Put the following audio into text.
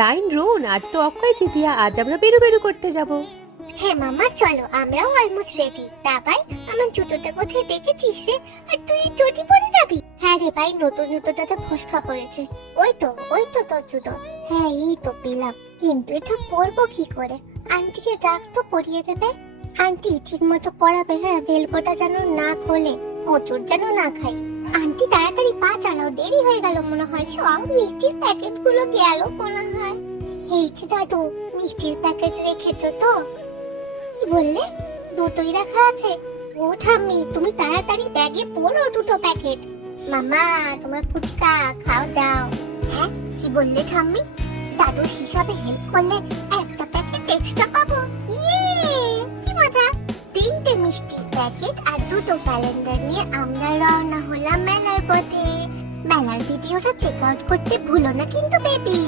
রাইন রোন, আজ তো অক্ষয় তৃতীয়া, আজ আমরা বেরু বেরু করতে যাব। হ্যাঁ মামা চলো, আমরাও অলমোস্ট রেডি। তা ভাই আমার জুতোটা কোথায় দেখেছিস রে? আর তুই যদি পরে যাবি? হ্যাঁ রে ভাই, নতুন জুতোটাতে ফসকা পড়েছে। ওই তো তোর জুতো। হ্যাঁ এই তো পেলাম, কিন্তু এটা পরবো কি করে? আন্টিকে ডাক তো পরিয়ে দেবে। আন্টি ঠিক মতো পরাবে, হ্যাঁ বেলকোটা যেন না খোলে, হোঁচট যেন না খাই। আন্টি তাড়াতাড়ি পা চালাও, দেরি হয়ে গেল মনে হয়। সব মিষ্টির প্যাকেট গুলো গেল মনে হয়। এই যে দাদু, মিষ্টির প্যাকেট রেখেছো তো? কি বললে? দুটোই রাখা আছে? ও ঠাম্মি, তুমি তাড়াতাড়ি ব্যাগে পড়ো দুটো প্যাকেট। মামা তোমার ফুচকা খাও যাও। হ্যাঁ কি বললে ঠাম্মি? দাদুর হিসাবে হেল্প করলে একটা প্যাকেট এক্সট্রা পাবো। ইয়ে কি মজা! তিনটে মিষ্টির প্যাকেট আর দুটো ক্যালেন্ডার নিয়ে আমরা রওনা হলাম মেলার পথে। মেলার ভিডিওটা চেক আউট করতে ভুলো না কিন্তু বেবি।